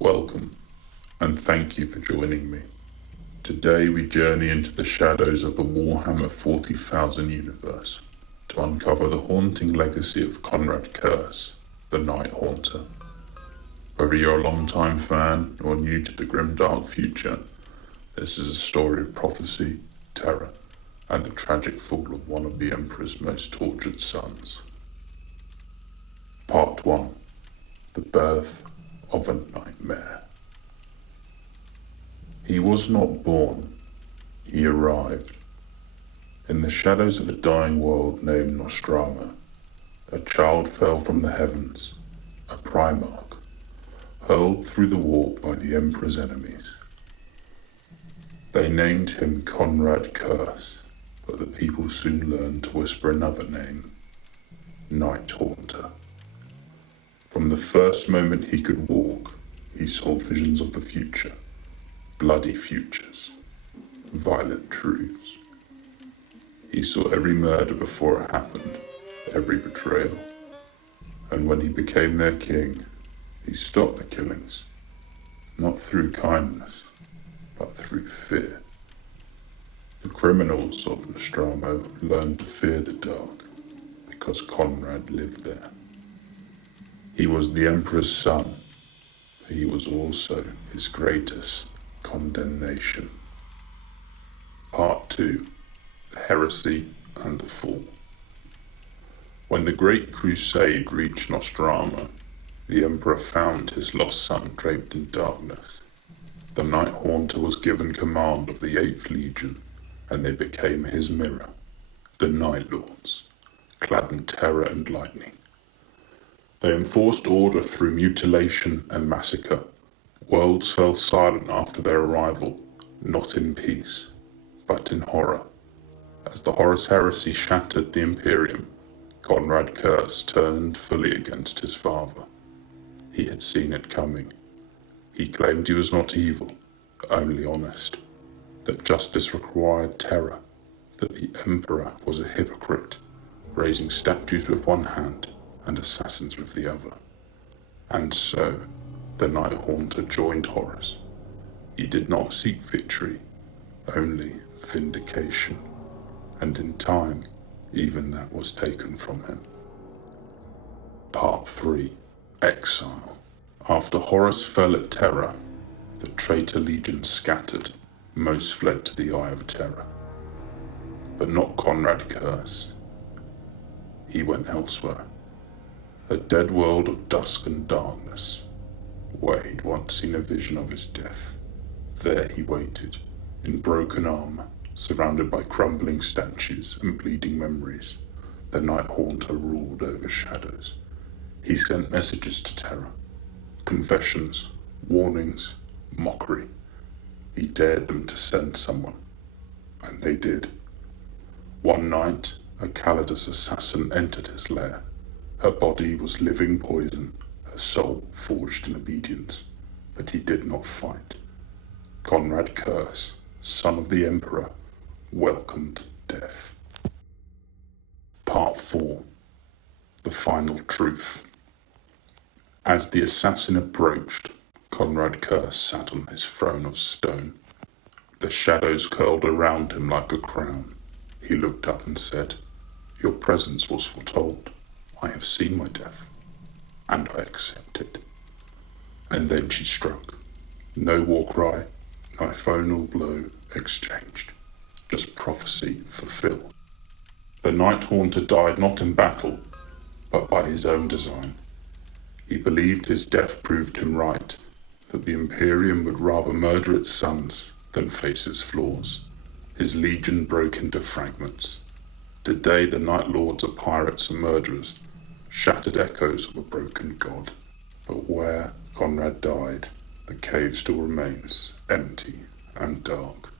Welcome, and thank you for joining me. Today we journey into the shadows of the Warhammer 40,000 universe to uncover the haunting legacy of Konrad Curze, the Night Haunter. Whether you're a long-time fan or new to the grim dark future, this is a story of prophecy, terror, and the tragic fall of one of the Emperor's most tortured sons. Part 1. The Birth of a Nightmare. He was not born, he arrived. In the shadows of a dying world named Nostrama, a child fell from the heavens, a Primarch, hurled through the warp by the Emperor's enemies. They named him Konrad Curze, but the people soon learned to whisper another name, Night Haunter. From the first moment he could walk, he saw visions of the future, bloody futures, violent truths. He saw every murder before it happened, every betrayal. And when he became their king, he stopped the killings, not through kindness, but through fear. The criminals of Nostromo learned to fear the dark because Konrad lived there. He was the Emperor's son, but he was also his greatest condemnation. Part 2. The Heresy and the Fall. When the Great Crusade reached Nostrama, the Emperor found his lost son draped in darkness. The Night Haunter was given command of the 8th Legion, and they became his mirror, the Night Lords, clad in terror and lightning. They enforced order through mutilation and massacre. Worlds fell silent after their arrival, not in peace, but in horror. As the Horus Heresy shattered the Imperium, Konrad Curze turned fully against his father. He had seen it coming. He claimed he was not evil, only honest, that justice required terror, that the Emperor was a hypocrite, raising statues with one hand and assassins with the other. And so, the Night Haunter joined Horus. He did not seek victory, only vindication, and in time, even that was taken from him. Part 3. Exile. After Horus fell at Terra, the traitor legion scattered, most fled to the Eye of Terror. But not Konrad Curze. He went elsewhere. A dead world of dusk and darkness, where he'd once seen a vision of his death. There he waited, in broken armor, surrounded by crumbling statues and bleeding memories. The Night Haunter ruled over shadows. He sent messages to Terra, confessions, warnings, mockery. He dared them to send someone, and they did. One night, a Calidus assassin entered his lair. Her body was living poison, her soul forged in obedience, but he did not fight. Konrad Curze, son of the Emperor, welcomed death. Part 4. The Final Truth. As the assassin approached, Konrad Curze sat on his throne of stone. The shadows curled around him like a crown. He looked up and said, "Your presence was foretold. I have seen my death, and I accept it." And then she struck. No war cry, no final blow exchanged. Just prophecy fulfilled. The Night Haunter died not in battle, but by his own design. He believed his death proved him right, that the Imperium would rather murder its sons than face its flaws. His legion broke into fragments. Today the Night Lords are pirates and murderers, shattered echoes of a broken god. But where Konrad died, the cave still remains, empty and dark.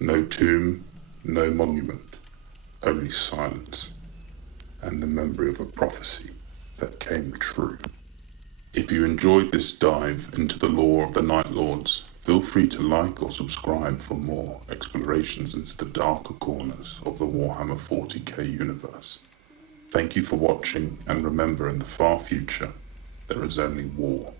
No tomb, no monument, only silence, and the memory of a prophecy that came true. If you enjoyed this dive into the lore of the Night Lords, feel free to like or subscribe for more explorations into the darker corners of the Warhammer 40k universe. Thank you for watching, and remember, in the far future, there is only war.